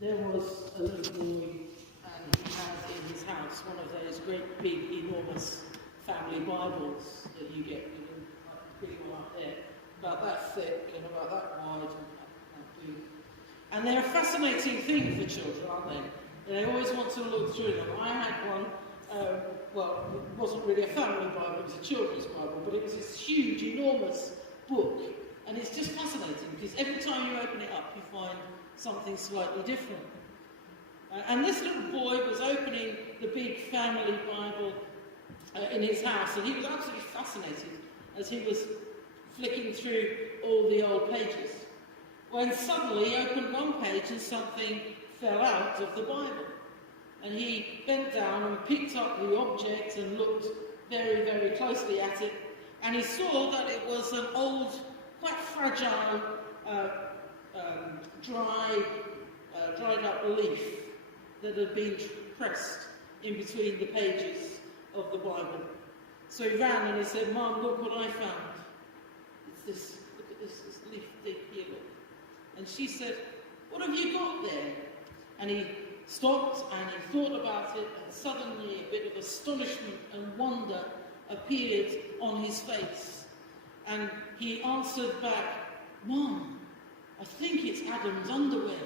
There was a little boy, and he had in his house one of those great big, enormous family Bibles that you get, like the big one up there, about that thick and about that wide and that big. And they're a fascinating thing for children, aren't they? They always want to look through them. I had one, well, it wasn't really a family Bible, it was a children's Bible, but it was this huge, enormous book. And it's just fascinating, because every time you open it up, you find something slightly different. And this little boy was opening the big family Bible in his house, and he was absolutely fascinated as he was flicking through all the old pages, when suddenly he opened one page and something fell out of the Bible. And he bent down and picked up the object and looked very, very closely at it, and he saw that it was an old, quite fragile, dried up leaf that had been pressed in between the pages of the Bible. So he ran and he said, "Mum, look what I found. It's this, look at this leaf here, look." And she said, "What have you got there?" And he stopped and he thought about it, and suddenly a bit of astonishment and wonder appeared on his face. And he answered back, "Mum, I think it's Adam's underwear."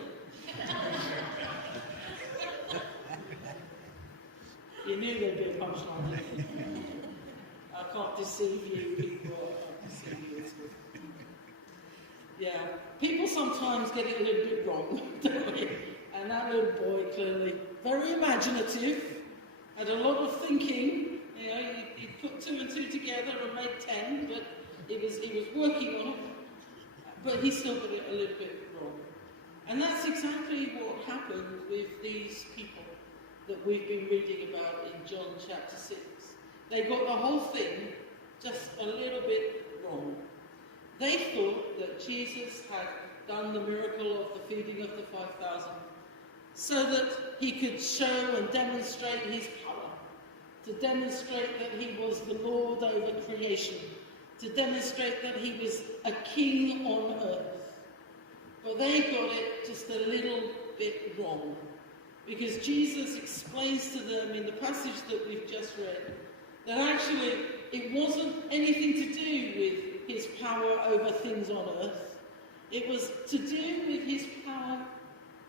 You knew there'd be a punchline, didn't you? I can't deceive you, people. I can't deceive you at all. Yeah, people sometimes get it a little bit wrong, don't they? And that little boy, clearly very imaginative, had a lot of thinking. You know, he put 2 and 2 together and made 10, but he was working on it. But he still got it a little bit wrong. And that's exactly what happened with these people that we've been reading about in John chapter 6. They got the whole thing just a little bit wrong. They thought that Jesus had done the miracle of the feeding of the 5,000 so that he could show and demonstrate his power, to demonstrate that he was the Lord over creation, to demonstrate that he was a king on earth. But they got it just a little bit wrong, because Jesus explains to them in the passage that we've just read that actually it wasn't anything to do with his power over things on earth. It was to do with his power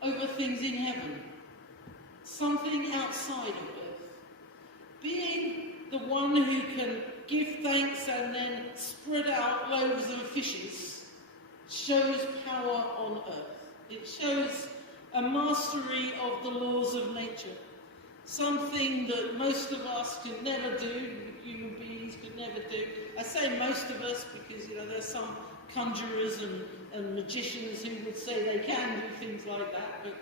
over things in heaven, something outside of earth. Being the one who can give thanks and then spread out loaves and fishes shows power on earth. It shows a mastery of the laws of nature, something that most of us could never do, human beings could never do. I say most of us because, you know, there's some conjurers and magicians who would say they can do things like that, but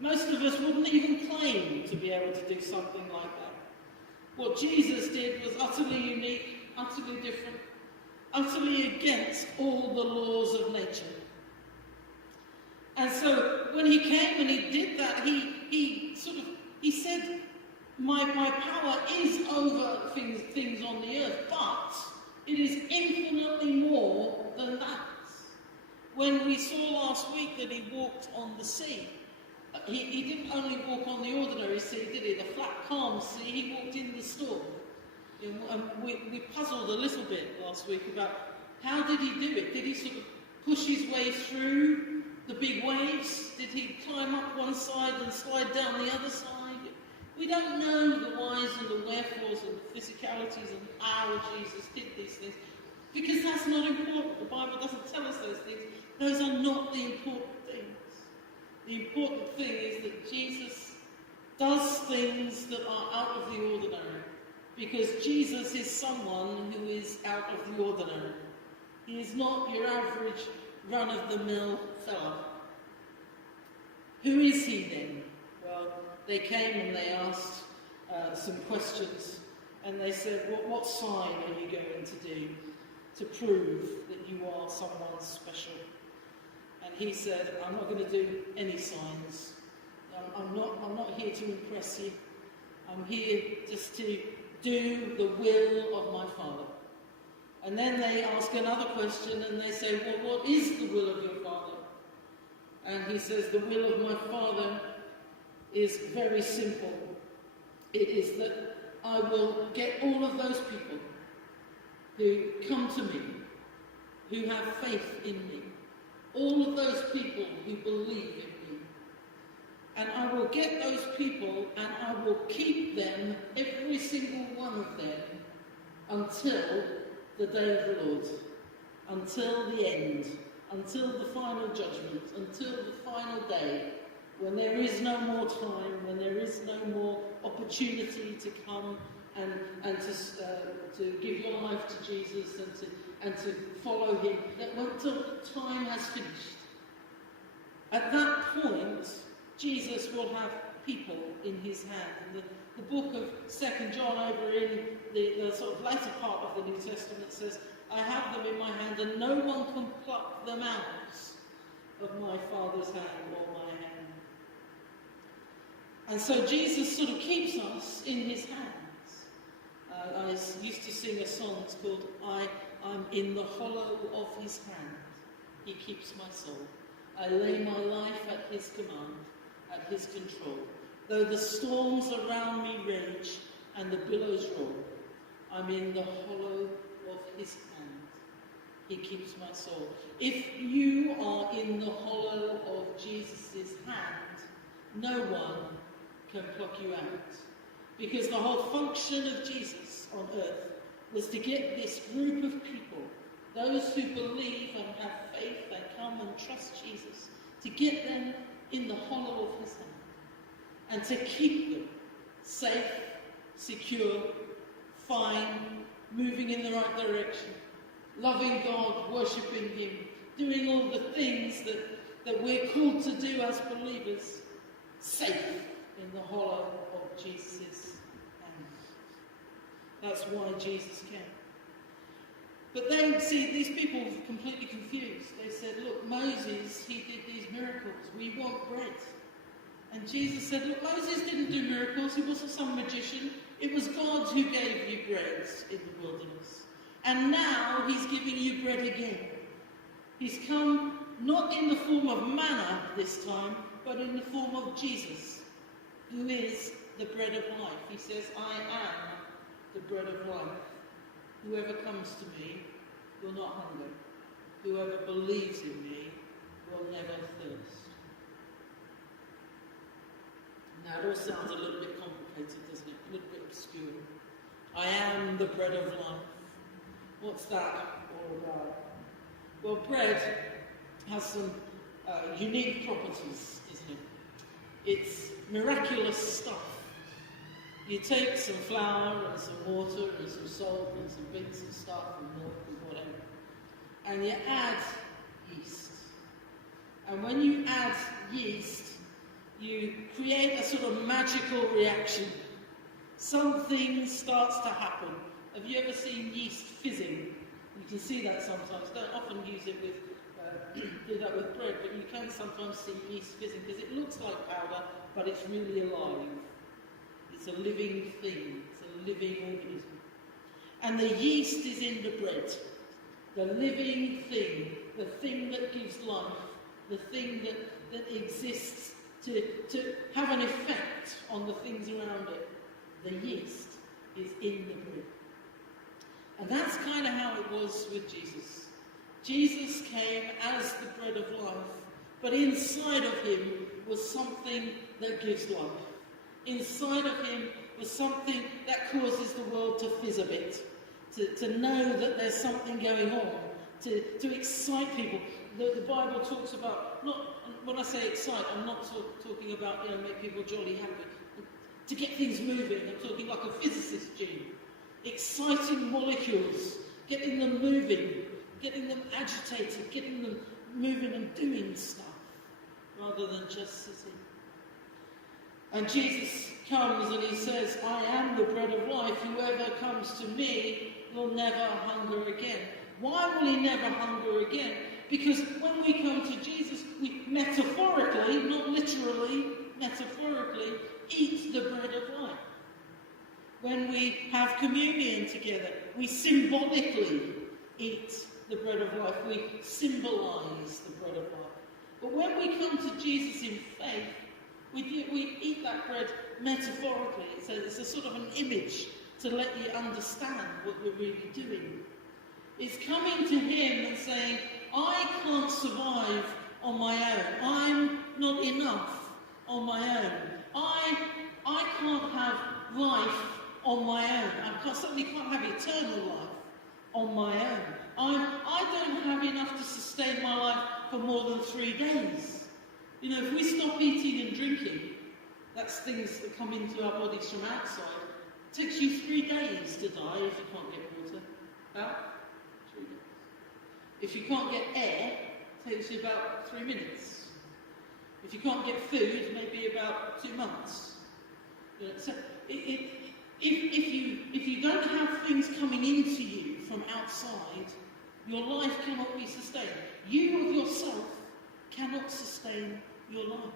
most of us wouldn't even claim to be able to do something like that. What Jesus did was utterly unique, utterly different, utterly against all the laws of nature. And so when he came and he did that, he said, my power is over things on the earth, but it is infinitely more than that. When we saw last week that he walked on the sea, he didn't only walk on the ordinary sea, did he? The flat, calm sea, he walked in the storm. And we puzzled a little bit last week about how did he do it? Did he sort of push his way through the big waves? Did he climb up one side and slide down the other side? We don't know the whys and the wherefores and the physicalities and how Jesus did these things, because that's not important. The Bible doesn't tell us those things. Those are not the important things. The important thing is that Jesus does things that are out of the ordinary, because Jesus is someone who is out of the ordinary. He is not your average run-of-the-mill fella. Who is he then? Well, they came and they asked some questions, and they said, what sign are you going to do to prove that you are someone special? And he said, I'm not going to do any signs. I'm not here to impress you. I'm here just to do the will of my Father. And then they ask another question and they say, well, what is the will of your Father? And he says, the will of my Father is very simple. It is that I will get all of those people who come to me, who have faith in me, all of those people who believe in me. And I will get those people and I will keep them, every single one of them, until the day of the Lord, until the end, until the final judgment, until the final day, when there is no more time, when there is no more opportunity to come and to give your life to Jesus and to follow him, until time has finished. At that point, Jesus will have people in his hand. And the book of 2 John over in the sort of later part of the New Testament says, I have them in my hand and no one can pluck them out of my Father's hand or my hand. And so Jesus sort of keeps us in his hands. I used to sing a song, it's called I'm in the hollow of his hand. He keeps my soul. I lay my life at his command, at his control. Though the storms around me rage and the billows roll, I'm in the hollow of his hand. He keeps my soul. If you are in the hollow of Jesus' hand, no one can pluck you out. Because the whole function of Jesus on earth was to get this group of people, those who believe and have faith and come and trust Jesus, to get them in the hollow of his hand and to keep them safe, secure, fine, moving in the right direction, loving God, worshipping him, doing all the things that we're called to do as believers, safe in the hollow of Jesus' hand. That's why Jesus came. But then, see, these people were completely confused. They said, look, Moses, he did these miracles. We want bread. And Jesus said, look, Moses didn't do miracles. He wasn't some magician. It was God who gave you bread in the wilderness. And now he's giving you bread again. He's come not in the form of manna this time, but in the form of Jesus, who is the bread of life. He says, I am the bread of life. Whoever comes to me will not hunger. Whoever believes in me will never thirst. Now it all sounds a little bit complicated, doesn't it? A little bit obscure. I am the bread of life. What's that all about? Well, bread has some unique properties, doesn't it? It's miraculous stuff. You take some flour and some water and some salt and some bits of stuff and milk and whatever, and you add yeast. And when you add yeast, you create a sort of magical reaction. Something starts to happen. Have you ever seen yeast fizzing? You can see that sometimes. Don't often use it with, do that with bread, but you can sometimes see yeast fizzing because it looks like powder, but it's really alive. It's a living thing. It's a living organism. And the yeast is in the bread. The living thing. The thing that gives life. The thing that exists to have an effect on the things around it. The yeast is in the bread. And that's kind of how it was with Jesus. Jesus came as the bread of life, but inside of him was something that gives life. Inside of him was something that causes the world to fizz a bit, to know that there's something going on, to excite people. The Bible talks about, not when I say excite, I'm not talking about, make people jolly happy. To get things moving, I'm talking like a physicist gene. Exciting molecules, getting them moving, getting them agitated, getting them moving and doing stuff, rather than just sitting. And Jesus comes and he says, I am the bread of life. Whoever comes to me will never hunger again. Why will he never hunger again? Because when we come to Jesus, we metaphorically, not literally, metaphorically, eat the bread of life. When we have communion together, we symbolically eat the bread of life. We symbolize the bread of life. But when we come to Jesus in faith, we eat that bread metaphorically. It's a sort of an image to let you understand what we're really doing. It's coming to him and saying, I can't survive on my own. I'm not enough on my own. I can't have life on my own. I certainly can't have eternal life on my own. I don't have enough to sustain my life for more than 3 days. You know, if we stop eating and drinking, that's things that come into our bodies from outside. It takes you 3 days to die if you can't get water. About 3 days. If you can't get air, it takes you about 3 minutes. If you can't get food, maybe about 2 months. You know, so if you don't have things coming into you from outside, your life cannot be sustained. You of yourself cannot sustain your life.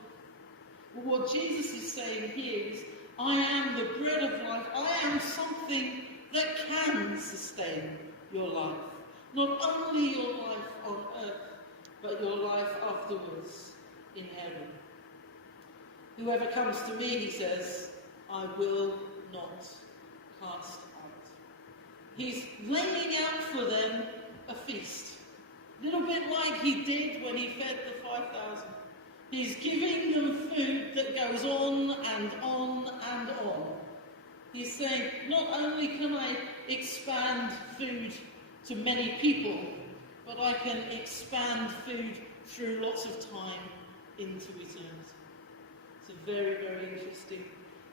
But what Jesus is saying here is, I am the bread of life. I am something that can sustain your life. Not only your life on earth, but your life afterwards in heaven. Whoever comes to me, he says, I will not cast out. He's laying out for them a feast. A little bit like he did when he fed the 5,000. He's giving them food that goes on and on and on. He's saying, not only can I expand food to many people, but I can expand food through lots of time into eternity. It's a very, very interesting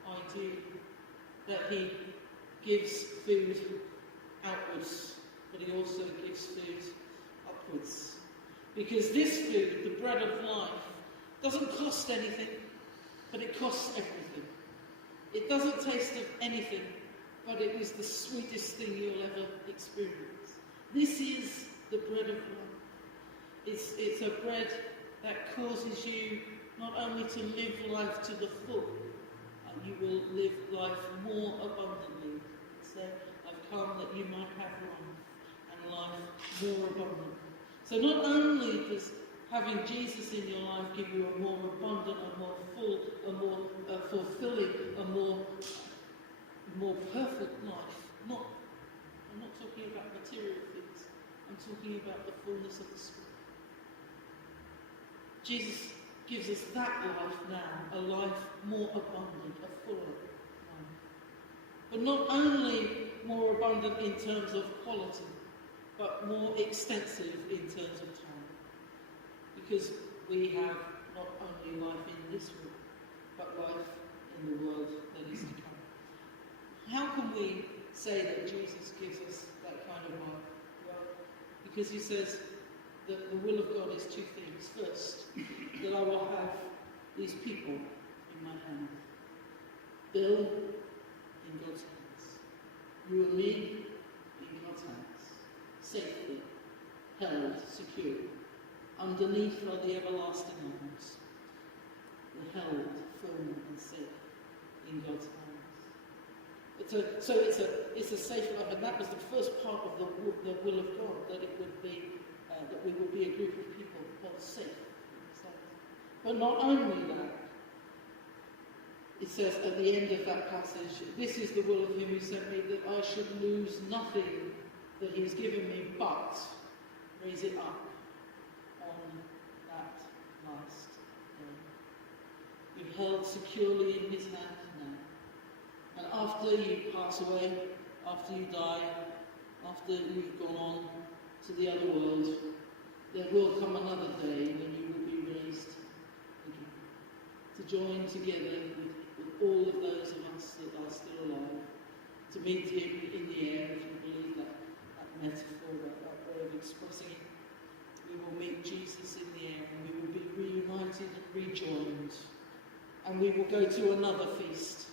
idea that he gives food outwards, but he also gives food upwards. Because this food, the bread of life, doesn't cost anything, but it costs everything. It doesn't taste of anything, but it is the sweetest thing you'll ever experience. This is the bread of life. It's a bread that causes you not only to live life to the full, you will live life more abundantly. So I've come that you might have life, and life more abundant. So not only does having Jesus in your life give you a more abundant, a more full, a more fulfilling, a more perfect life. I'm not talking about material things. I'm talking about the fullness of the Spirit. Jesus gives us that life now, a life more abundant, a fuller life. But not only more abundant in terms of quality, but more extensive in terms of time. Because we have not only life in this world, but life in the world that is to come. How can we say that Jesus gives us that kind of life? Well, because he says that the will of God is 2 things. First, that I will have these people in my hand. Bill in God's hands. You and me in God's hands. Safely, held, secure. Underneath are the everlasting arms. We're held firm and safe in God's hands. So it's a safe life, and that was the first part of the will of God, that it would be that we would be a group of people held safe. But not only that, it says at the end of that passage, this is the will of him who sent me, that I should lose nothing that he has given me, but raise it up on that last day. You're held securely in his hand now. And after you pass away, after you die, after you've gone on to the other world, there will come another day when you will be raised again, to join together with all of those of us that are still alive, to meet him in the air, if you believe that metaphor, that way of expressing it. We will meet Jesus in the air, and we will be reunited and rejoined, and we will go to another feast.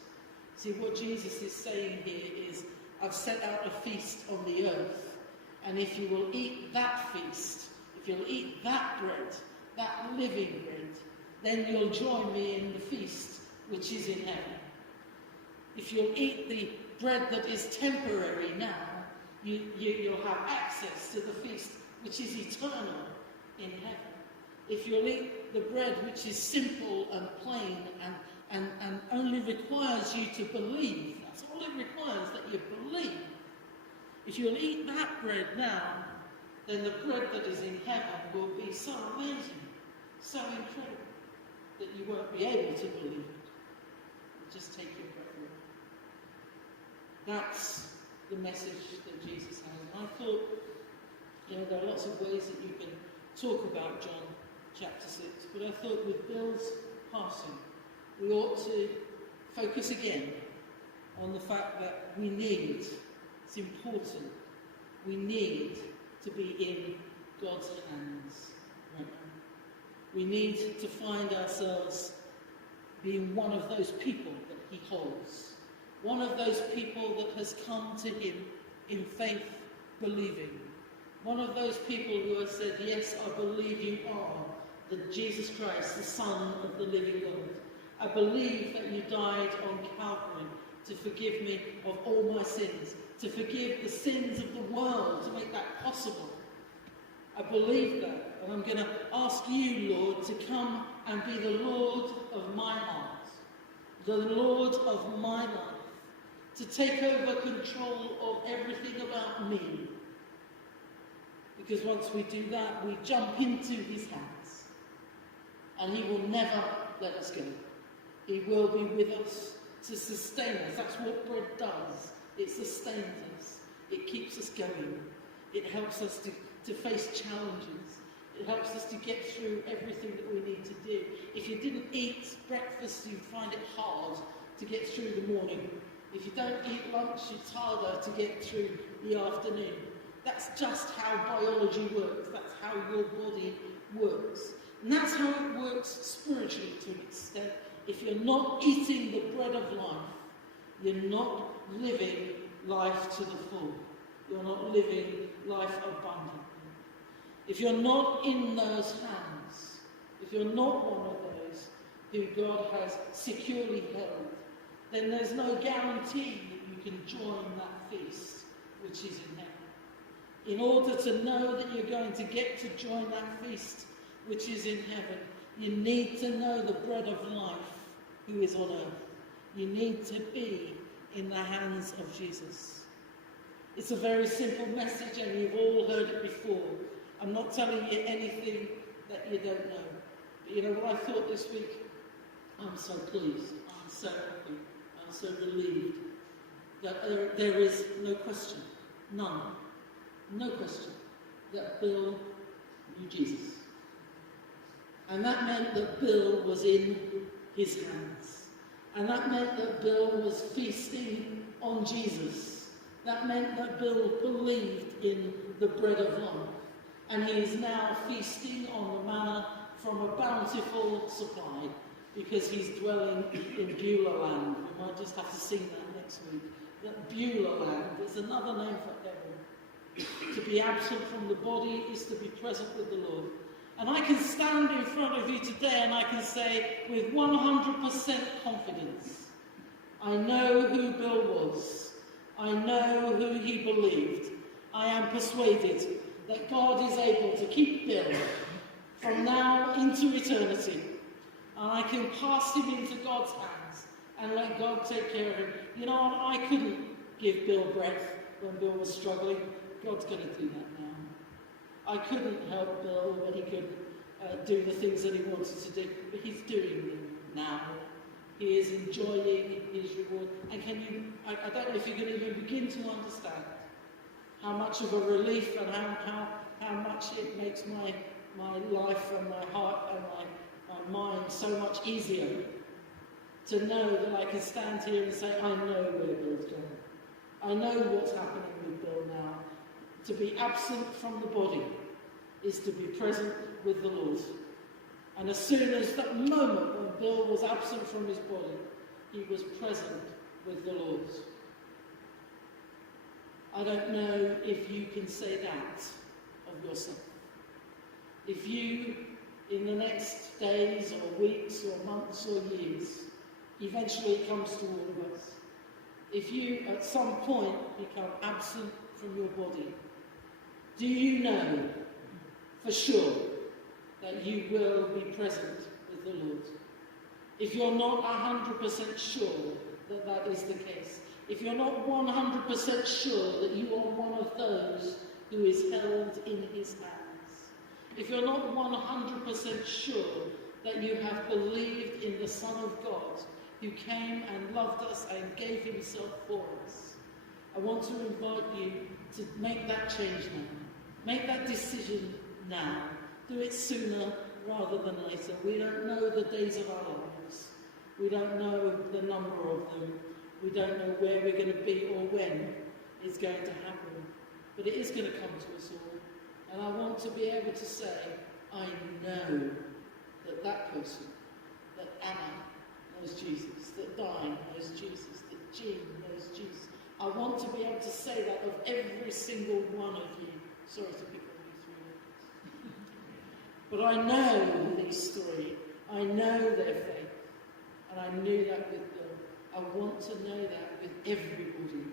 See, what Jesus is saying here is, I've set out a feast on the earth, and if you will eat that feast, if you'll eat that bread, that living bread, then you'll join me in the feast which is in heaven. If you'll eat the bread that is temporary now, you'll have access to the feast which is eternal in heaven. if you'll eat the bread which is simple and plain and only requires you to believe, that's all it requires, that you believe. If you'll eat that bread now, then the bread that is in heaven will be so amazing, so incredible, that you won't be able to believe it. You'll just take your breath away. That's the message that Jesus has. And I thought, there are lots of ways that you can talk about John chapter 6, but I thought with Bill's passing, we ought to focus again on the fact that we need, it's important, we need to be in God's hands right now. We need to find ourselves being one of those people that he holds. One of those people that has come to him in faith, believing. One of those people who have said, yes, I believe you are the Jesus Christ, the Son of the living God. I believe that you died on Calvary to forgive me of all my sins, to forgive the sins of the world, to make that possible. I believe that, and I'm going to ask you, Lord, to come and be the Lord of my heart, the Lord of my life, to take over control of everything about me. Because once we do that, we jump into his hands, and he will never let us go. He will be with us to sustain us. That's what bread does. It sustains us. It keeps us going. It helps us to face challenges. It helps us to get through everything that we need to do. If you didn't eat breakfast, you'd find it hard to get through the morning. If you don't eat lunch, it's harder to get through the afternoon. That's just how biology works. That's how your body works. And that's how it works spiritually to an extent. If you're not eating the bread of life, you're not living life to the full. You're not living life abundantly. If you're not in those hands, if you're not one of those who God has securely held, then there's no guarantee that you can join that feast which is in heaven. In order to know that you're going to get to join that feast which is in heaven, you need to know the bread of life who is on earth. You need to be in the hands of Jesus. It's a very simple message, and you've all heard it before. I'm not telling you anything that you don't know. But you know what I thought this week? I'm so pleased. I'm so happy. I'm so relieved that there is no question, none, no question, that Bill knew Jesus. And that meant that Bill was in his hands. And that meant that Bill was feasting on Jesus. That meant that Bill believed in the bread of life. And he is now feasting on the manna from a bountiful supply, because he's dwelling in Beulah land. We might just have to sing that next week. That Beulah land is another name for heaven. To be absent from the body is to be present with the Lord. And I can stand in front of you today and I can say with 100% confidence, I know who Bill was. I know who he believed. I am persuaded that God is able to keep Bill from now into eternity. And I can pass him into God's hands and let God take care of him. You know what? I couldn't give Bill breath when Bill was struggling. God's going to do that now. I couldn't help Bill when he could do the things that he wanted to do, but he's doing them now. He is enjoying his reward. And I don't know if you can even begin to understand how much of a relief and how much it makes my life and my heart and my mind so much easier to know that I can stand here and say, I know where Bill's going. I know what's happening with Bill now. To be absent from the body is to be present with the Lord. And as soon as that moment when Bill was absent from his body, he was present with the Lord. I don't know if you can say that of yourself. If you, in the next days or weeks or months or years, eventually it comes to all of us, if you at some point become absent from your body, do you know for sure that you will be present with the Lord. If you're not 100% sure that that is the case, if you're not 100% sure that you are one of those who is held in his hands, if you're not 100% sure that you have believed in the Son of God who came and loved us and gave himself for us, I want to invite you to make that change now. Make that decision now. Do it sooner rather than later. We don't know the days of our lives. We don't know the number of them. We don't know where we're going to be or when it's going to happen. But it is going to come to us all. And I want to be able to say, I know that that person, that Anna knows Jesus, that Diane knows Jesus, that Jean knows Jesus. I want to be able to say that of every single one of you. Sorry to pick on you three. But I know these three. I know their faith. And I knew that with them. I want to know that with everybody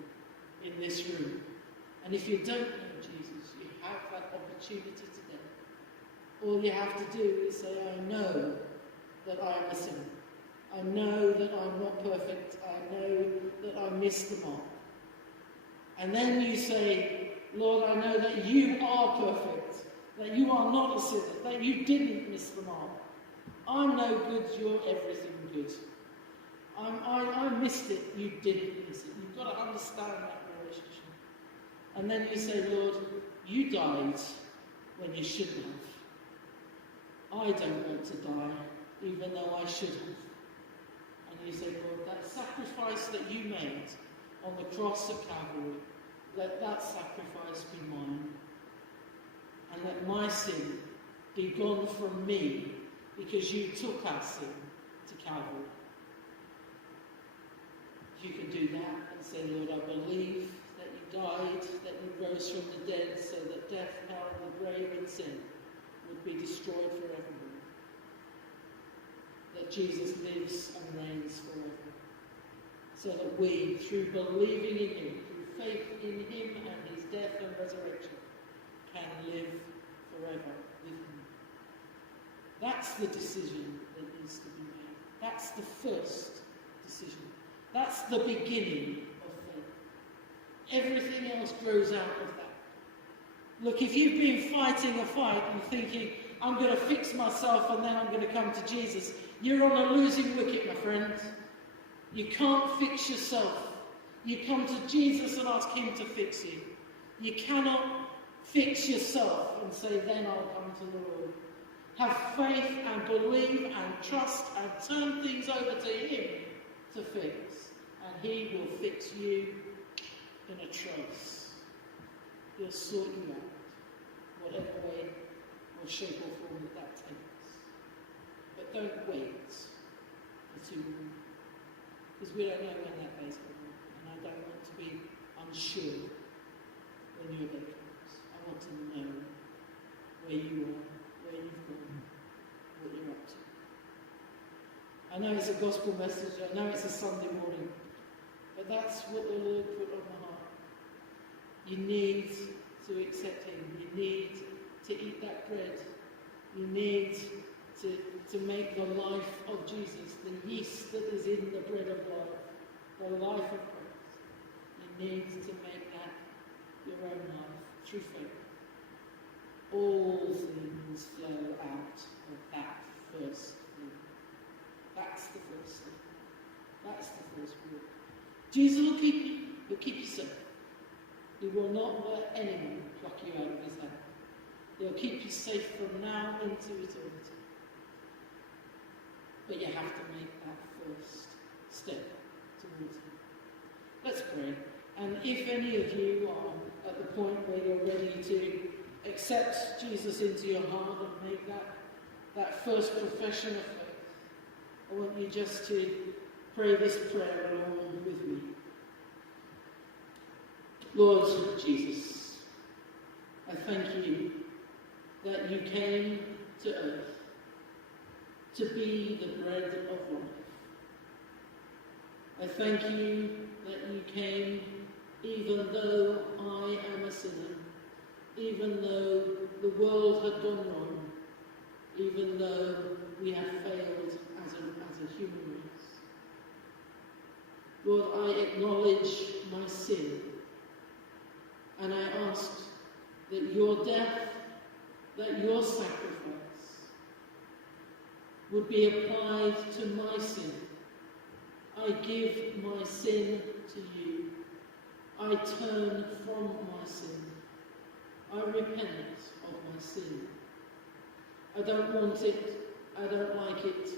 in this room. And if you don't know Jesus, you have that opportunity today. All you have to do is say, I know that I am a sinner. I know that I'm not perfect. I know that I missed the mark. And then you say, Lord, I know that you are perfect, that you are not a sinner, that you didn't miss the mark. I'm no good, you're everything good. I missed it, you didn't miss it. You've got to understand that relationship. And then you say, Lord, you died when you shouldn't have. I don't want to die, even though I should have. And you say, Lord, that sacrifice that you made on the cross of Calvary, let that sacrifice be mine. And let my sin be gone from me, because you took our sin to Calvary. You can do that and say, Lord, I believe that you died, that you rose from the dead, so that death, hell, the grave, and sin would be destroyed forevermore. That Jesus lives and reigns forever. So that we, through believing in him, through faith in him and his death and resurrection, can live forever with him. That's the decision that needs to be made. That's the first decision. That's the beginning of faith. Everything else grows out of that. Look, if you've been fighting a fight and thinking, I'm going to fix myself and then I'm going to come to Jesus, you're on a losing wicket, my friend. You can't fix yourself. You come to Jesus and ask him to fix you. You cannot fix yourself and say, then I'll come to the Lord. Have faith and believe and trust and turn things over to him to fix. And he will fix you in a trice. He'll sort you out, whatever way or shape or form that takes. But don't wait for too long, because we don't know when that day's coming, and I don't want to be unsure when your day comes. I want to know where you are, where you've gone, what you're up to. I know it's a gospel message, I know it's a Sunday morning, but that's what the Lord put on my heart. You need to accept him. You need to eat that bread. You need to make the life of Jesus, the yeast that is in the bread of life, the life of Christ. You need to make that your own life through faith. All things flow out of that first thing. That's the first thing. That's the first word. Jesus will keep you. He'll keep you safe. He will not let anyone pluck you out of his hand. He'll keep you safe from now into eternity. But you have to make that first step towards him. Let's pray. And if any of you are at the point where you're ready to accept Jesus into your heart and make that first profession of faith, I want you just to pray this prayer along with me. Lord Jesus, I thank you that you came to earth to be the bread of life. I thank you that you came even though I am a sinner, even though the world had gone wrong, even though we have failed as a human race. Lord, I acknowledge my sin, and I ask that your death, that your sacrifice would be applied to my sin. I give my sin to you. I turn from my sin. I repent of my sin. I don't want it. I don't like it.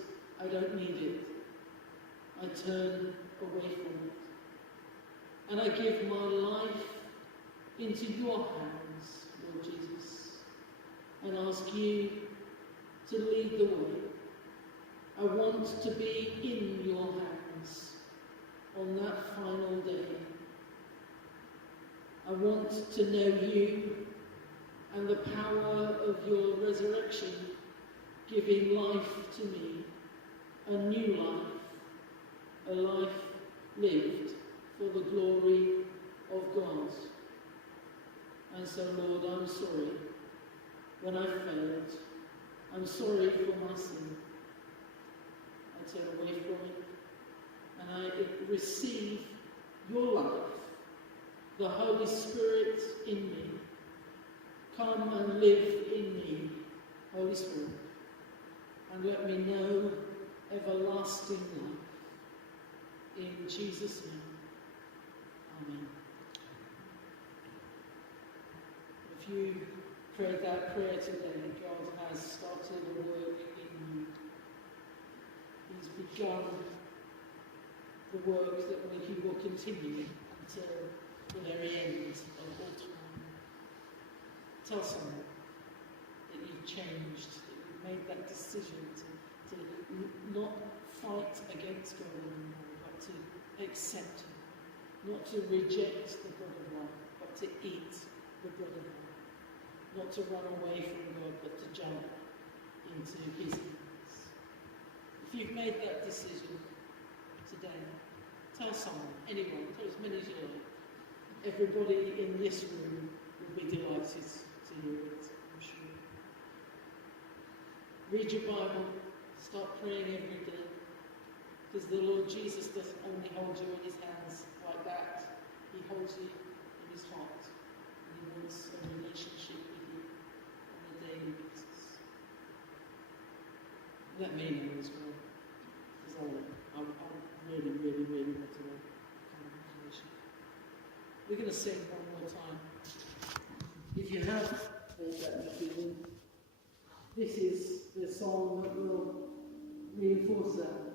I don't need it. I turn away from it. And I give my life into your hands, Lord Jesus, and ask you to lead the way. I want to be in your hands on that final day. I want to know you and the power of your resurrection giving life to me, a new life, a life lived for the glory of God. And so, Lord, I'm sorry when I failed. I'm sorry for my sin. I turn away from it, and I receive your life, the Holy Spirit in me. Come and live in me, Holy Spirit, and let me know everlasting life. In Jesus' name, amen. If you prayed that prayer today, God has started a work in you. He's begun the work that he will continue until the very end of all time. Tell someone that you've changed, that you've made that decision to not fight against God anymore, but to accept him. Not to reject the bread of life, but to eat the bread of life. Not to run away from God, but to jump into his hands. If you've made that decision today, tell someone, anyone, tell as many as you like. Everybody in this room will be delighted to hear it, I'm sure. Read your Bible, start praying every day, because the Lord Jesus doesn't only hold you in his hands like that, he holds you in his heart, and he wants a relationship with you on a daily basis. Let me know as well, because I really, really, really want to know kind of information. We're going to sing one more time. If you have heard that before, this is the song that will reinforce that.